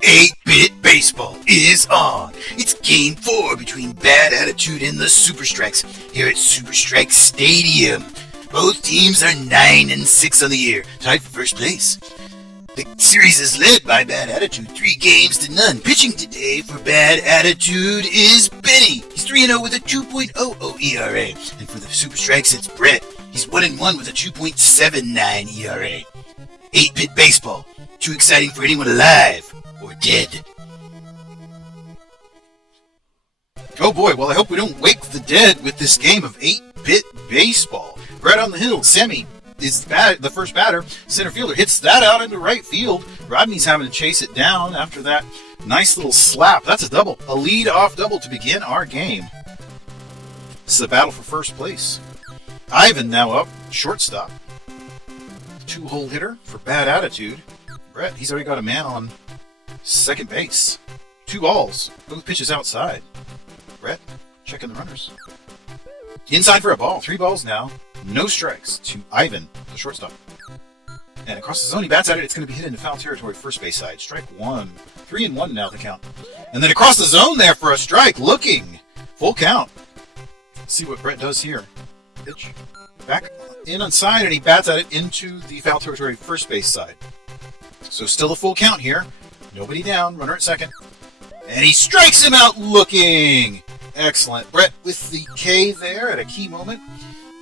8-Bit Baseball is on. It's Game 4 between Bad Attitude and the Super Strikes here at Super Strike Stadium. Both teams are 9-6 on the year, tied for first place. The series is led by Bad Attitude, 3-0. Pitching today for Bad Attitude is Beny. He's 3-0 with a 2.00 ERA. And for the Super Strikes, it's Bret. He's 1-1 with a 2.79 ERA. 8-Bit Baseball. Too exciting for anyone alive or dead. Oh boy, well I hope we don't wake the dead with this game of 8-Bit Baseball. Right on the hill, Sammy is the first batter. Center fielder hits that out into right field. Rodney's having to chase it down after that nice little slap. That's a double. A lead-off double to begin our game. This is a battle for first place. Ivan now up, shortstop. Two-hole hitter for Bad Attitude. Bret, he's already got a man on second base. 2 balls. Both pitches outside. Bret, checking the runners. Inside for a ball. 3 balls now. No strikes to Ivan, the shortstop. And across the zone, he bats at it. It's going to be hit into foul territory, first base side. Strike 1. 3-1 now the count. And then across the zone there for a strike. Looking. Full count. Let's see what Bret does here. Pitch. Back in on side, and he bats at it into the foul territory, first base side. So still a full count here. Nobody down. Runner at second. And he strikes him out looking. Excellent. Bret with the K there at a key moment.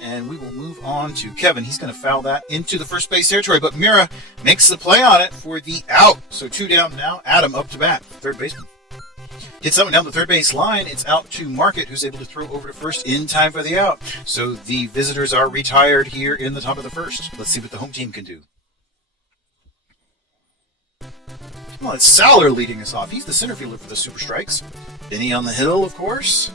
And we will move on to Kevin. He's going to foul that into the first base territory. But Mira makes the play on it for the out. So 2 down now. Adam up to bat. Third baseman. Hits that one down the third base line. It's out to Market, who's able to throw over to first in time for the out. So the visitors are retired here in the top of the first. Let's see what the home team can do. Well, it's Sauer leading us off. He's the center fielder for the Super Strikes. Beny on the hill, of course.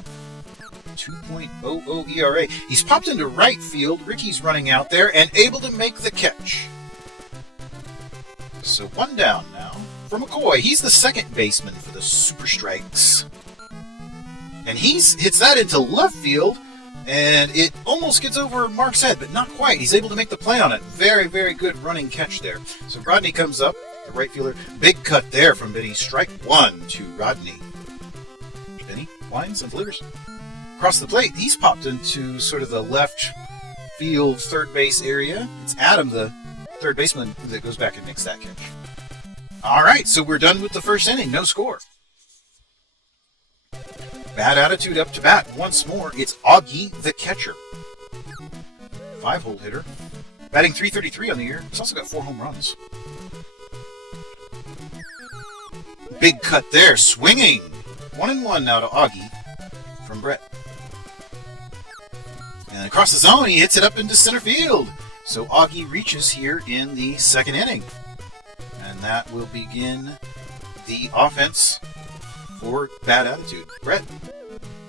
2.00 ERA. He's popped into right field. Ricky's running out there and able to make the catch. So 1 down now for McCoy. He's the second baseman for the Super Strikes. And hits that into left field, and it almost gets over Mark's head, but not quite. He's able to make the play on it. Very, very good running catch there. So Rodney comes up, the right fielder. Big cut there from Beny. Strike 1 to Rodney. Beny winds and delivers. Across the plate, he's popped into sort of the left field third base area. It's Adam, the third baseman, that goes back and makes that catch. All right, so we're done with the first inning. No score. Bad Attitude up to bat once more. It's Augie, the catcher. 5-hole hitter. Batting .333 on the year. He's also got 4 home runs. Big cut there. Swinging. 1-1 now to Augie from Bret. And across the zone, he hits it up into center field. So Augie reaches here in the second inning. And that will begin the offense for Bad Attitude. Bret,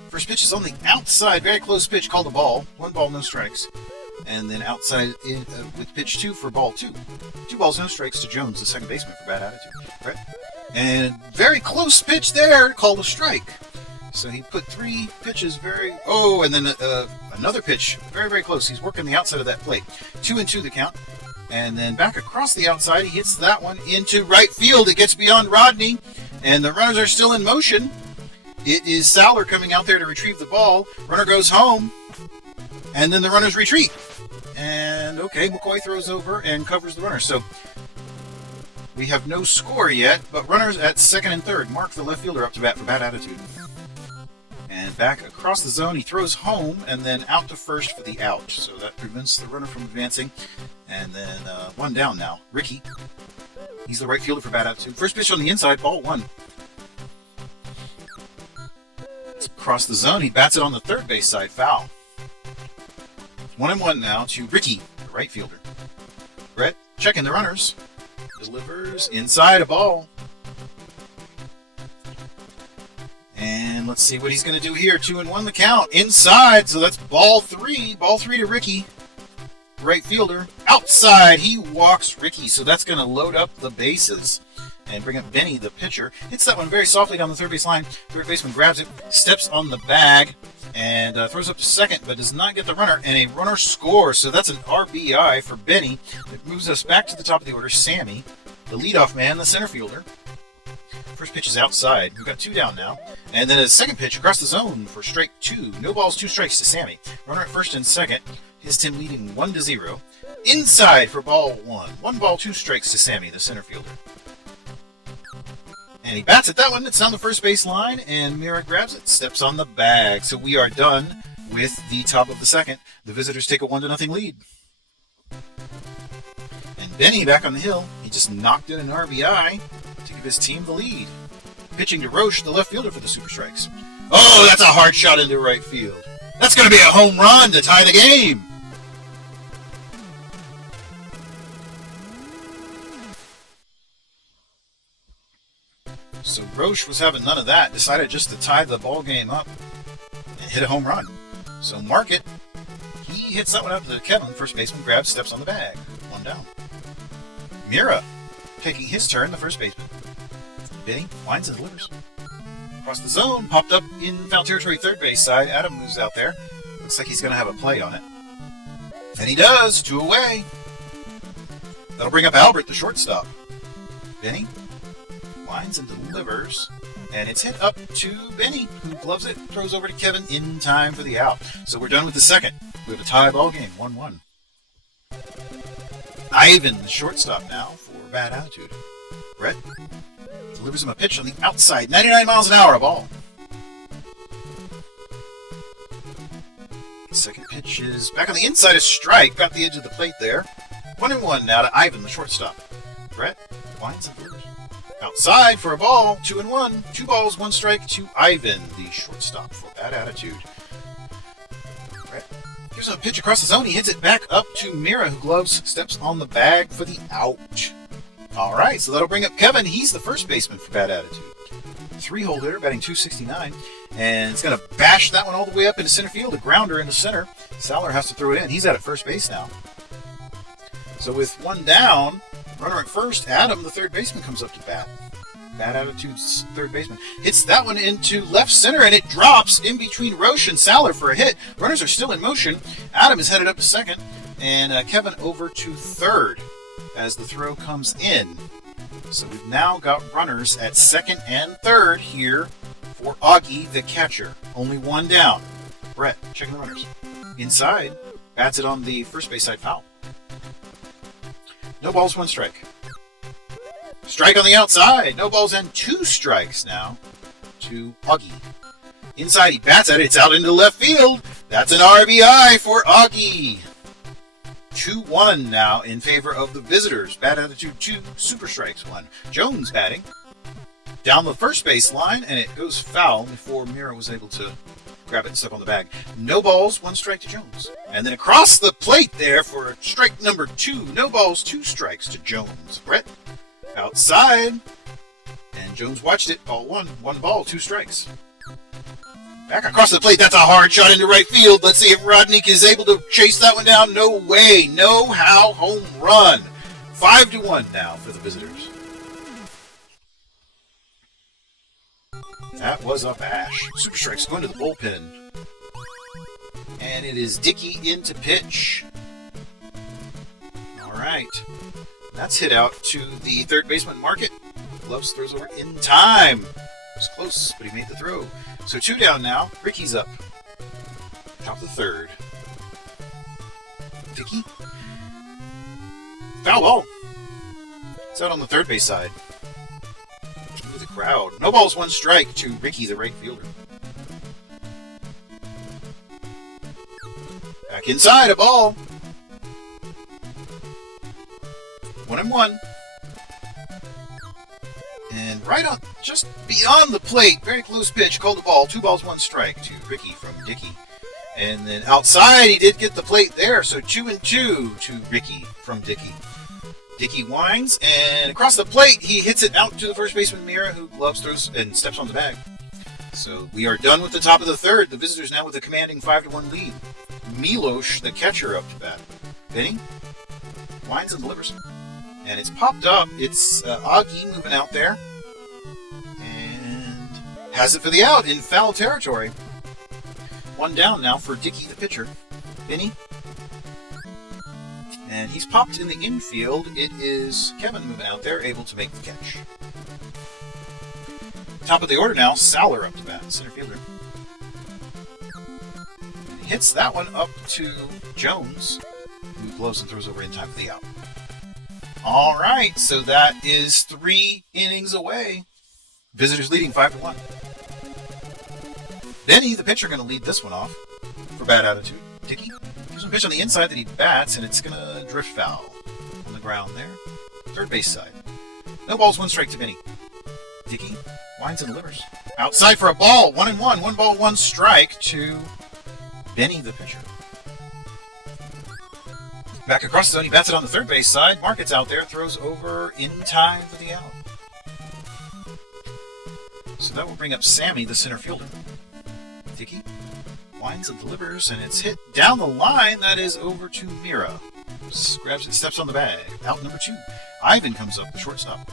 first pitch is on the outside. Very close pitch, called a ball. 1 ball, no strikes. And then outside with pitch 2 for ball 2. 2 balls, no strikes to Jones, the second baseman for Bad Attitude. Bret. And very close pitch there, called a strike. So he put 3 pitches and then another pitch, very, very close. He's working the outside of that plate. 2-2 the count. And then back across the outside, he hits that one into right field. It gets beyond Rodney, and the runners are still in motion. It is Sauer coming out there to retrieve the ball. Runner goes home, and then the runners retreat. And, okay, McCoy throws over and covers the runner. So we have no score yet, but runners at second and third. Mark, the left fielder, up to bat for Bad Attitude. And back across the zone, he throws home and then out to first for the out. So that prevents the runner from advancing. And then 1 down now. Ricky. He's the right fielder for Bad Attitude. First pitch on the inside, ball 1. Across the zone, he bats it on the third base side, foul. 1-1 now to Ricky, the right fielder. Bret checking the runners. Delivers inside, a ball. And let's see what he's going to do here. 2-1 the count. Inside, so that's ball 3. Ball 3 to Ricky. Right fielder. Outside, he walks Ricky, so that's going to load up the bases. And bring up Beny, the pitcher. Hits that one very softly down the third base line. Third baseman grabs it, steps on the bag, and throws up to second, but does not get the runner. And a runner scores, so that's an RBI for Beny. It moves us back to the top of the order. Sammy the leadoff man, the center fielder. First pitch is outside. We've got 2 down now. And then a second pitch across the zone for strike 2. No balls, 2 strikes to Sammy. Runner at first and second. His team leading 1-0. Inside for ball 1. 1 ball, 2 strikes to Sammy, the center fielder. And he bats at that one. It's on the first base line, and Mira grabs it, steps on the bag. So we are done with the top of the second. The visitors take a 1-0 lead. And Beny back on the hill. He just knocked in an RBI to give his team the lead. Pitching to Roche, the left fielder for the Super Strikes. Oh, that's a hard shot into right field. That's going to be a home run to tie the game. So Roche was having none of that, decided just to tie the ball game up and hit a home run. So Market, he hits that one out to Kevin, first baseman, grabs, steps on the bag. 1 down. Mira taking his turn, the first baseman. Beny winds and delivers. Across the zone, popped up in foul territory, third base side. Adam moves out there. Looks like he's going to have a play on it. And he does, 2 away. That'll bring up Albert, the shortstop. Beny winds and delivers, and it's hit up to Beny, who gloves it, throws over to Kevin in time for the out. So we're done with the second. We have a tie ball game, 1-1. Ivan, the shortstop now for Bad Attitude. Bret delivers him a pitch on the outside, 99 miles an hour, a ball. Second pitch is back on the inside, a strike, got the edge of the plate there. 1-1 now to Ivan, the shortstop. Bret winds and delivers. Outside for a ball, 2-1. 2 balls, 1 strike to Ivan, the shortstop for Bad Attitude. Bret gives him a pitch across the zone. He hits it back up to Mira, who gloves, steps on the bag for the out. All right, so that'll bring up Kevin. He's the first baseman for Bad Attitude. 3-hole hitter, batting .269, and it's going to bash that one all the way up into center field. A grounder in the center. Saller has to throw it in. He's out at first base now. So with 1 down, runner at first, Adam, the third baseman, comes up to bat. Bad Attitude's third baseman hits that one into left center, and it drops in between Roche and Saller for a hit. Runners are still in motion. Adam is headed up to second, and Kevin over to third as the throw comes in. So we've now got runners at second and third here for Augie, the catcher. Only 1 down. Bret checking the runners. Inside, bats it on the first base side foul. No balls, 1 strike. Strike on the outside. No balls and 2 strikes now to Augie. Inside, he bats at it. It's out into left field. That's an RBI for Augie. 2-1 now in favor of the visitors. Bad Attitude 2, Super Strikes 1. Jones batting down the first base line, and it goes foul before Mira was able to grab it and step on the bag. No balls, 1 strike to Jones. And then across the plate there for strike number 2. No balls, 2 strikes to Jones. Bret outside, and Jones watched it. Ball 1. 1 ball, 2 strikes. Back across the plate. That's a hard shot into right field. Let's see if Rodnick is able to chase that one down. No way. No how. Home run. 5-1 now for the visitors. That was a bash. Super Strikes going to the bullpen. And it is Dickey in to pitch. All right. That's hit out to the third baseman, Market. Gloves throws over in time. It was close, but he made the throw. So 2 down now. Ricky's up. Top of the third. Dickey. Foul ball. It's out on the third base side. With the crowd. No balls, 1 strike to Ricky, the right fielder. Back inside, a ball. 1-1. And right on, just beyond the plate, very close pitch, called the ball. 2 balls, 1 strike to Ricky from Dickey. And then outside, he did get the plate there, so 2-2 to Ricky from Dickey. Dickey winds, and across the plate, he hits it out to the first baseman, Mira, who gloves, throws, and steps on the bag. So we are done with the top of the third. The visitors now with a commanding 5-1 lead. Milosh, the catcher, up to bat. Beny winds and delivers. And it's popped up. It's Augie moving out there. And has it for the out in foul territory. 1 down now for Dickey, the pitcher. Beny. And he's popped in the infield. It is Kevin moving out there, able to make the catch. Top of the order now, Sowler up to bat, center fielder. And he hits that one up to Jones, who gloves and throws over in time for the out. All right, so that is 3 innings away. Visitors leading 5-1. Beny, the pitcher, going to lead this one off for bad attitude. Dickey gives him a pitch on the inside that he bats, and it's going to drift foul on the ground there. Third base side. No balls, 1 strike to Beny. Dickey winds and delivers. Outside for a ball. 1-1. 1 ball, 1 strike to Beny, the pitcher. Back across the zone, he bats it on the third base side. Market's out there, throws over in time for the out. So that will bring up Sammy, the center fielder. Dickey winds and delivers, and it's hit down the line. That is over to Mira. Grabs it, steps on the bag. Out number 2. Ivan comes up, the shortstop.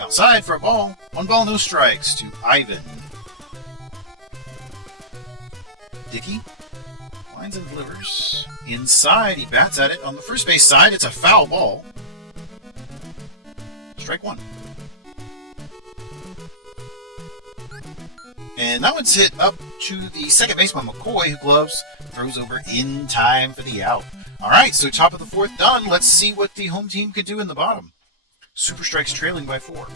Outside for a ball. 1 ball, no strikes to Ivan. Dickey winds and delivers. Inside, he bats at it on the first base side. It's a foul ball. Strike 1. And that one's hit up to the second baseman, McCoy, who gloves, throws over in time for the out. All right, so top of the 4th done. Let's see what the home team could do in the bottom. Super Strikes trailing by 4.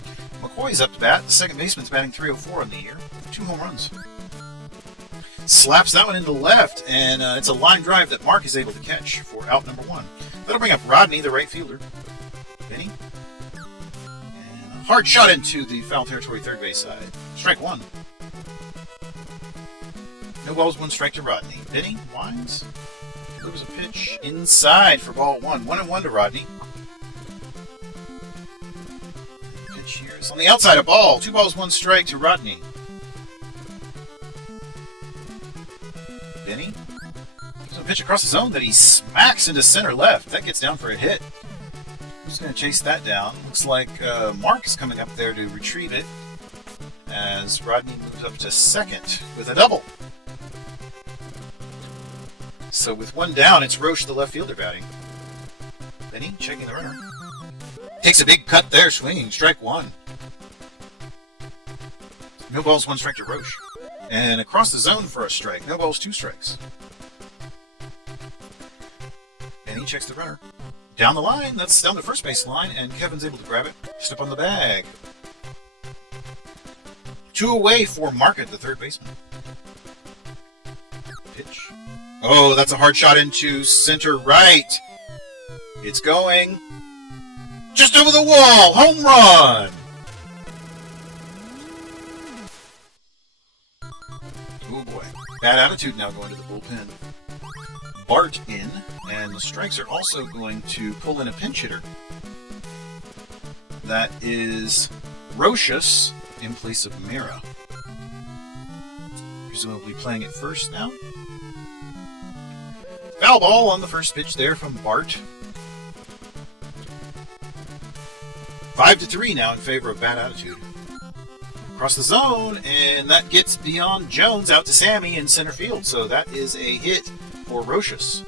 McCoy's up to bat. The second baseman's batting .304 on the year. 2 home runs. Slaps that one into left, and it's a line drive that Mark is able to catch for out number 1. That'll bring up Rodney, the right fielder. Beny. And a hard shot into the foul territory third base side. Strike 1. No balls, 1 strike to Rodney. Beny winds. Delivers a pitch inside for ball 1. 1-1 to Rodney. Pitch here is on the outside, a ball. 2 balls, 1 strike to Rodney. Beny gives him a pitch across the zone that he smacks into center left. That gets down for a hit. Who's going to chase that down? Looks like Mark is coming up there to retrieve it as Rodney moves up to second with a double. So with 1 down, it's Roche, the left fielder, batting. Beny checking the runner. Takes a big cut there, swinging. Strike 1. No balls, 1 strike to Roche. And across the zone for a strike. No balls, 2 strikes. Beny checks the runner. Down the line, that's down the first base line, and Kevin's able to grab it. Step on the bag. 2 away for Market, the third baseman. Pitch. Oh, that's a hard shot into center right. It's going just over the wall. Home run. Oh boy. Bad attitude now going to the bullpen. Bart in, and the Strikes are also going to pull in a pinch hitter. That is Rochus in place of Mira. Presumably playing it first now. Foul ball on the first pitch there from Bart. 5-3 now in favor of bad attitude. Across the zone, and that gets beyond Jones out to Sammy in center field. So that is a hit for Rochus.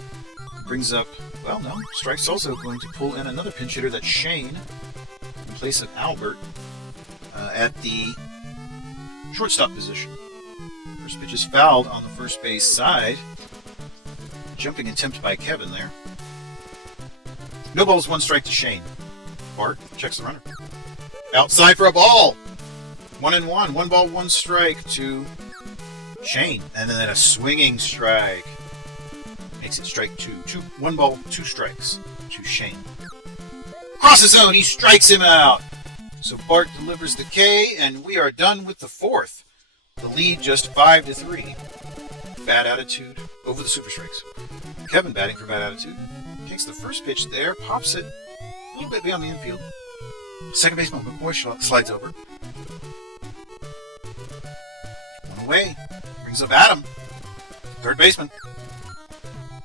Brings up, well, no, Strike's also going to pull in another pinch hitter. That's Shane in place of Albert at the shortstop position. First pitch is fouled on the first base side. Jumping attempt by Kevin there. No balls, 1 strike to Shane. Bart checks the runner. Outside for a ball. 1-1. 1 ball, 1 strike to Shane. And then a swinging strike. Makes it strike 2. 1 ball, 2 strikes to Shane. Across the zone, he strikes him out. So Bart delivers the K, and we are done with the 4th. The lead just 5-3. Bad attitude over the Super Strikes. Kevin batting for bad attitude. Takes the first pitch there, pops it a little bit beyond the infield. Second baseman McCoy slides over. 1 away. Brings up Adam. Third baseman.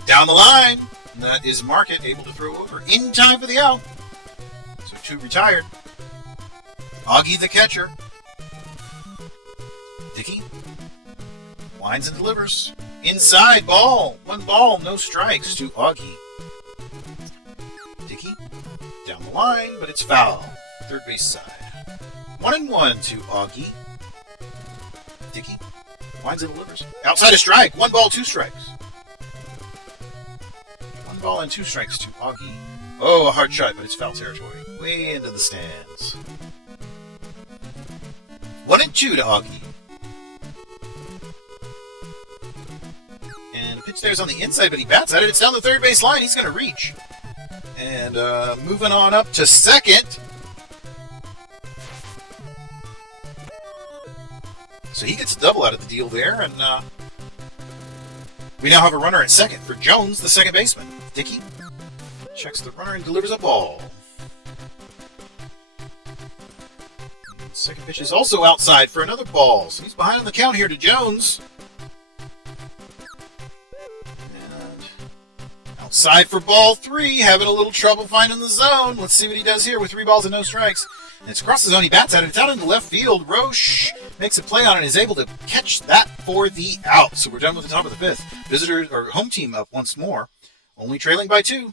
Down the line. And that is Market able to throw over in time for the out. So 2 retired. Augie the catcher. Dickey winds and delivers. Inside ball. One ball, no strikes to Augie. Dickey down the line, but it's foul. Third base side. 1-1 to Augie. Dickey winds and delivers. Outside a strike. 1 ball, 2 strikes. 1 ball and 2 strikes to Augie. Oh, a hard shot, but it's foul territory. Way into the stands. 1-2 to Augie. And the pitch there's on the inside, but he bats at it. It's down the third base line. He's going to reach. And moving on up to second. So he gets a double out of the deal there, and we now have a runner at second for Jones, the second baseman. Dickey checks the runner and delivers a ball. And second pitch is also outside for another ball, so he's behind on the count here to Jones. And outside for ball 3, having a little trouble finding the zone. Let's see what he does here with 3 balls and no strikes. And it's across the zone. He bats at it. It's out into left field. Roche makes a play on it and is able to catch that for the out. So we're done with the top of the 5th. Visitors or home team up once more, only trailing by 2.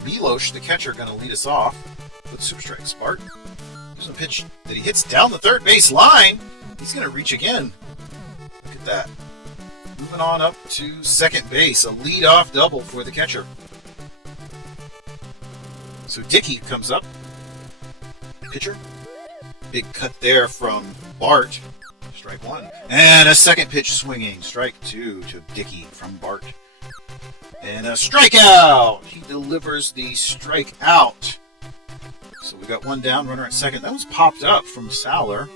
Milosh, the catcher, going to lead us off with super strikes. Bart, there's a pitch that he hits down the third base line. He's going to reach again. Look at that. Moving on up to second base, a leadoff double for the catcher. So Dickey comes up. Pitcher. Big cut there from Bart. Strike 1. And a second pitch swinging. Strike 2 to Dickey from Bart. And a strikeout. He delivers the strikeout. So we got 1 down, runner at second. That was popped up from Sowler.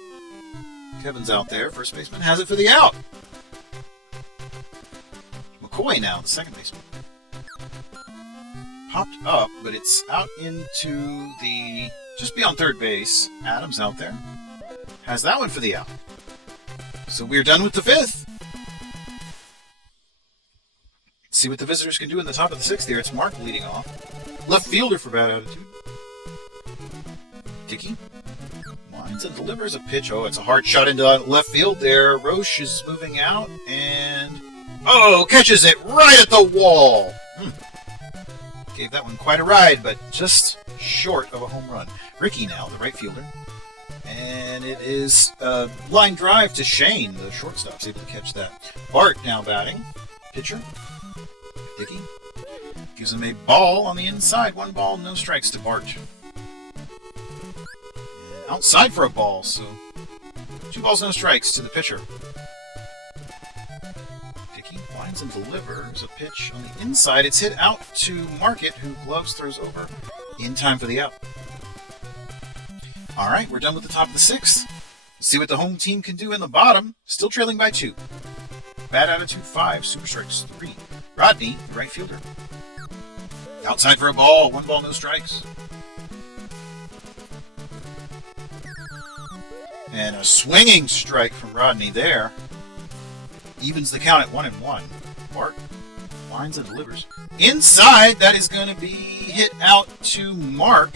Kevin's out there. First baseman has it for the out. McCoy now, the second baseman. Popped up, but it's out into the... just beyond third base. Adams out there. Has that one for the out. So we're done with the 5th. See what the visitors can do in the top of the 6th here. It's Mark leading off. Left fielder for bad attitude. Dickey winds and delivers a pitch. Oh, it's a hard shot into left field there. Roche is moving out and... oh, catches it right at the wall. Gave that one quite a ride, but just short of a home run. Ricky now, the right fielder. And it is a line drive to Shane, the shortstop's able to catch that. Bart now batting. Pitcher. Dickey. Gives him a ball on the inside. 1 ball, no strikes to Bart. And outside for a ball, so 2 balls, no strikes to the pitcher. Dickey winds and delivers a pitch on the inside. It's hit out to Market, who Gloves throws over in time for the out. All right, we're done with the top of the 6th. Let's see what the home team can do in the bottom. Still trailing by 2. Bad attitude 5, super strikes 3. Rodney, the right fielder. Outside for a ball, 1 ball, no strikes. And a swinging strike from Rodney there. Evens the count at 1-1. Bart winds and delivers. Inside, that is going to be hit out to Mark.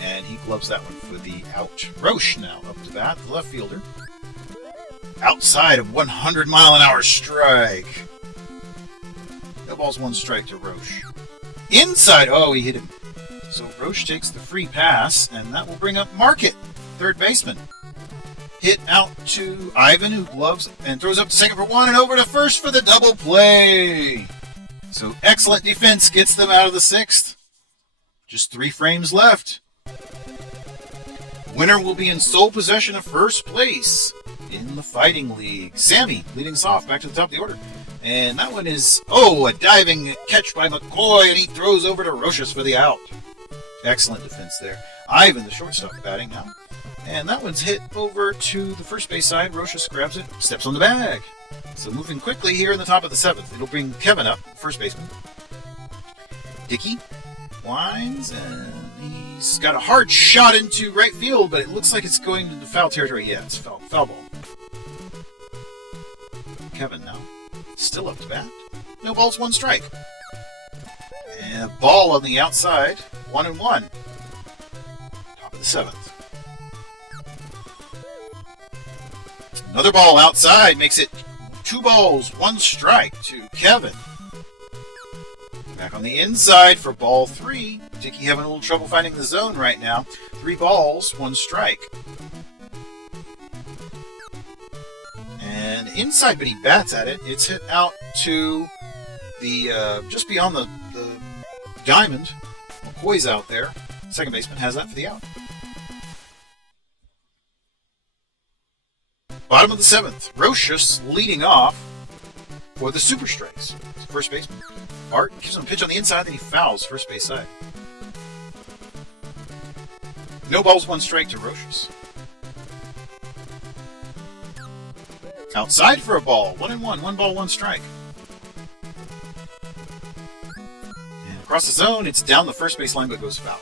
And he gloves that one for the out. Roche now up to bat, the left fielder. Outside of 100-mile-an-hour strike. No balls, 1 strike to Roche. Inside, oh, he hit him. So Roche takes the free pass, and that will bring up Market, third baseman. Hit out to Ivan, who gloves and throws up to second for 1 and over to first for the double play. So excellent defense gets them out of the 6th. Just 3 frames left. Winner will be in sole possession of first place in the Fighting League. Sammy leading us off back to the top of the order. And that one is, oh, a diving catch by McCoy, and he throws over to Roches for the out. Excellent defense there. Ivan, the shortstop, batting now. And that one's hit over to the first base side. Roches grabs it, steps on the bag. So moving quickly here in the top of the 7th. It'll bring Kevin up, first baseman. Dickey winds, and he's got a hard shot into right field, but it looks like it's going into foul territory. Yeah, it's foul ball. Kevin now, still up to bat. No balls, 1 strike. And a ball on the outside, 1-1. Top of the 7th. Another ball outside makes it 2 balls, 1 strike to Kevin. Back on the inside for ball 3. Dickey having a little trouble finding the zone right now. 3 balls, 1 strike. And inside, but he bats at it. It's hit out to the just beyond the diamond. McCoy's out there. Second baseman has that for the out. Bottom of the 7th. Rocious leading off for the Super Strikes. First baseman. Bart gives him a pitch on the inside, then he fouls first base side. No balls, 1 strike to Rocious. Outside for a ball. 1-1. 1 ball, 1 strike. And across the zone, it's down the first base line, but goes foul.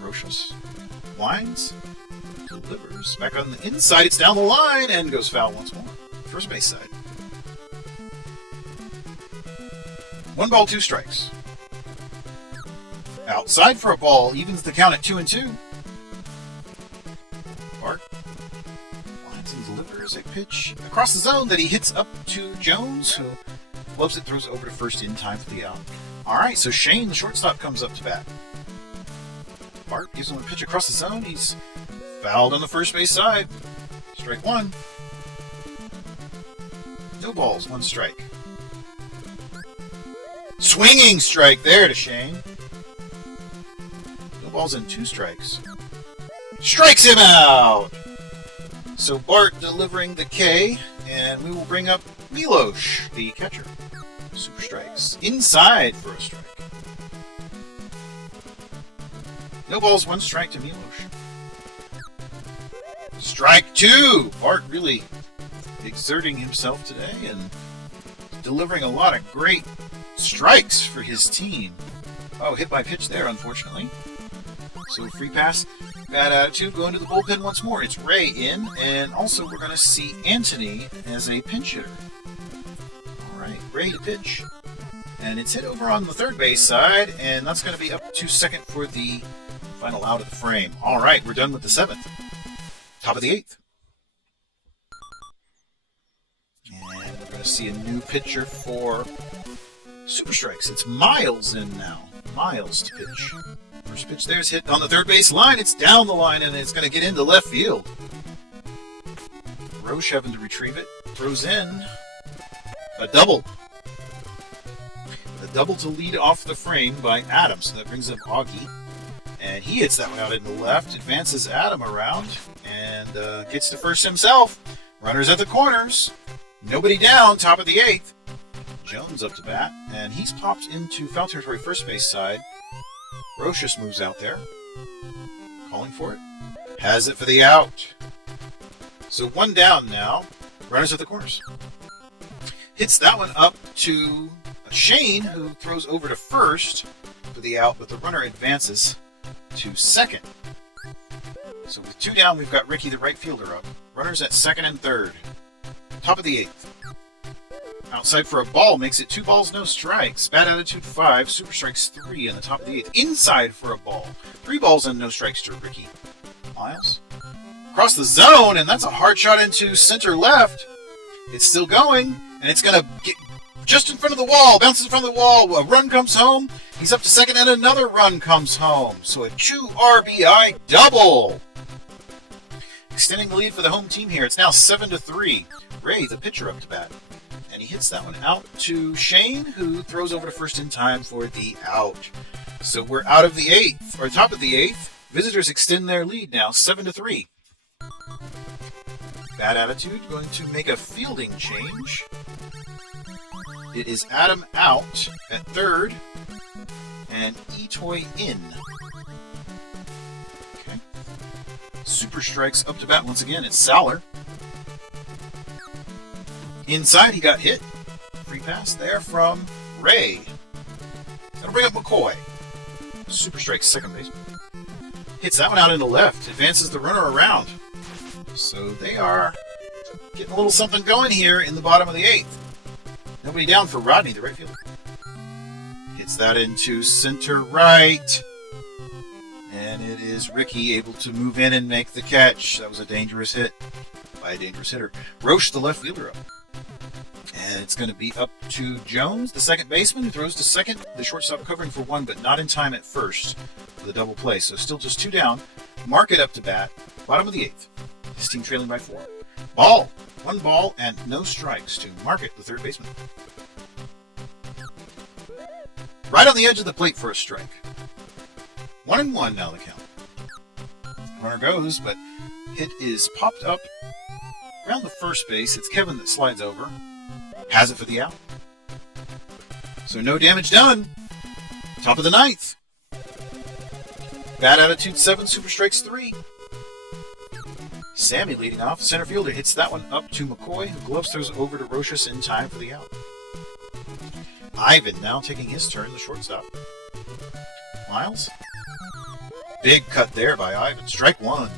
Rocious winds, delivers. Back on the inside, it's down the line, and goes foul once more. First base side. 1 ball, 2 strikes. Outside for a ball, evens the count at 2-2. Bart lines and delivers a pitch across the zone that he hits up to Jones, who loves it, throws over to first in time for the out. Alright, so Shane, the shortstop, comes up to bat. Bart gives him a pitch across the zone. He's fouled on the first base side. Strike 1. No balls, 1 strike. Swinging strike there to Shane. No balls and 2 strikes. Strikes him out! So Bart delivering the K, and we will bring up Milosh, the catcher. Super strikes. Inside for a strike. No balls, 1 strike to Milosh. Strike 2! Bart really exerting himself today and delivering a lot of great strikes for his team. Oh, hit by pitch there, unfortunately. So free pass, bad attitude, going to the bullpen once more. It's Ray in, and also we're going to see Anthony as a pinch hitter. Alright, Ray to pitch. And it's hit over on the third base side, and that's going to be up to second for the final out of the frame. Alright, we're done with the 7th. Top of the 8th. And we're going to see a new pitcher for Super Strikes. It's Miles in now. Miles to pitch. First pitch there's hit on the third base line. It's down the line, and it's going to get into left field. Roche having to retrieve it. Throws in a double. A double to lead off the frame by Adam. So that brings up Augie. And he hits that one out into left. Advances Adam around. And gets to first himself. Runners at the corners. Nobody down. Top of the 8th. Jones up to bat, and he's popped into foul territory first base side. Rocious moves out there, calling for it. Has it for the out. So 1 down now. Runners at the corners. Hits that one up to Shane, who throws over to first for the out, but the runner advances to second. So with 2 down, we've got Ricky, the right fielder, up. Runners at second and third. Top of the 8th. Outside for a ball, makes it 2 balls, no strikes. Bad attitude 5, super strikes 3 in the top of the 8th. Inside for a ball, 3 balls and no strikes to Ricky. Miles. Across the zone, and that's a hard shot into center left. It's still going, and it's going to get just in front of the wall. Bounces in front of the wall. A run comes home. He's up to second, and another run comes home. So a 2 RBI double. Extending the lead for the home team here. It's now 7-3. Ray, the pitcher, up to bat. And he hits that one out to Shane, who throws over to first in time for the out. So we're out of the 8th, or top of the 8th. Visitors extend their lead now, 7-3. Bad attitude, going to make a fielding change. It is Adam out at third, and Etoy in. Okay. Super strikes up to bat once again. It's Sauer. Inside, he got hit. Free pass there from Ray. That'll bring up McCoy. Super strike second baseman. Hits that one out into left. Advances the runner around. So they are getting a little something going here in the bottom of the 8th. Nobody down for Rodney, the right fielder. Hits that into center right. And it is Ricky able to move in and make the catch. That was a dangerous hit by by a dangerous hitter. Roche, the left fielder, up. And it's going to be up to Jones, the second baseman, who throws to second. The shortstop covering for one, but not in time at first for the double play. So still just 2 down. Market up to bat. Bottom of the 8th. His team trailing by 4. Ball. 1 ball and no strikes to Market, the third baseman. Right on the edge of the plate for a strike. 1-1 now the count. Runner goes, but hit is popped up around the first base. It's Kevin that slides over. Has it for the out. So no damage done. Top of the 9th. Bad attitude 7, super strikes 3. Sammy leading off. Center fielder hits that one up to McCoy, who gloves throws over to Rochus in time for the out. Ivan now taking his turn, the shortstop. Miles. Big cut there by Ivan. Strike 1.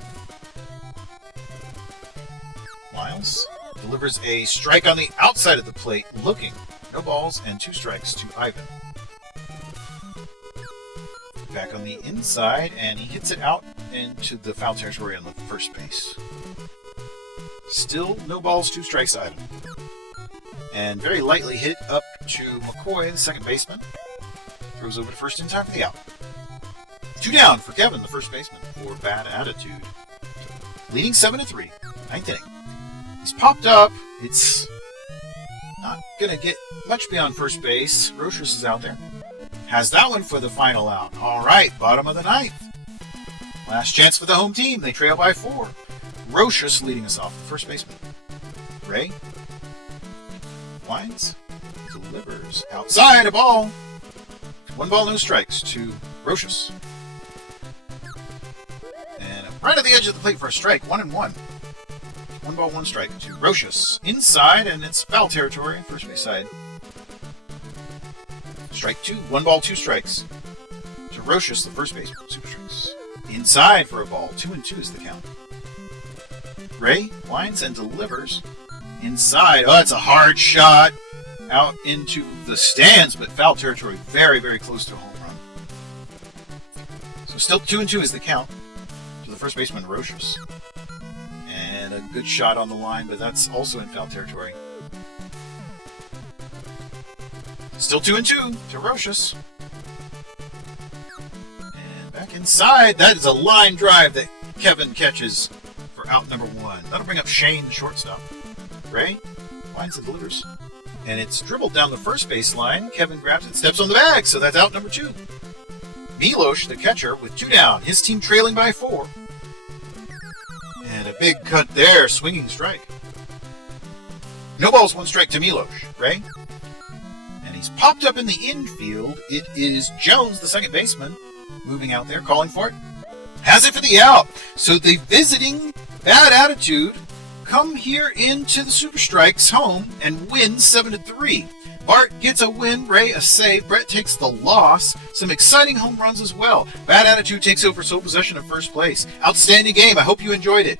Miles delivers a strike on the outside of the plate, looking. No balls and 2 strikes to Ivan. Back on the inside, and he hits it out into the foul territory on the first base. Still no balls, 2 strikes, Ivan. And very lightly hit up to McCoy, the second baseman. Throws over to first in time for the out. 2 down for Kevin, the first baseman, for bad attitude. Leading 7-3, 9th inning. He's popped up. It's not going to get much beyond first base. Rochus is out there. Has that one for the final out. All right, bottom of the 9th. Last chance for the home team. They trail by 4. Rochus leading us off, the first baseman. Ray winds, delivers outside a ball. 1 ball, no strikes to Rochus. And right at the edge of the plate for a strike, 1-1. 1 ball, 1 strike to Rochus. Inside, and it's foul territory, first base side. Strike 2, 1 ball, 2 strikes to Rochus, the first baseman. Super strikes. Inside for a ball, 2-2 is the count. Ray winds and delivers. Inside. Oh, it's a hard shot out into the stands, but foul territory, very, very close to a home run. So still 2-2 is the count to the first baseman, Rochus. And a good shot on the line, but that's also in foul territory. Still 2-2 to Rochus. And back inside. That is a line drive that Kevin catches for out number 1. That'll bring up Shane, the shortstop. Ray winds and delivers. And it's dribbled down the first base line. Kevin grabs it, steps on the bag, so that's out number 2. Milos, the catcher, with 2 down. His team trailing by 4. And a big cut there, swinging strike. No balls, 1 strike to Milos. Ray. And he's popped up in the infield. It is Jones, the second baseman, moving out there, calling for it. Has it for the out. So the visiting bad attitude come here into the Super Strikes home and win 7-3. Bart gets a win, Ray a save, Bret takes the loss. Some exciting home runs as well. Bad attitude takes over sole possession of first place. Outstanding game. I hope you enjoyed it.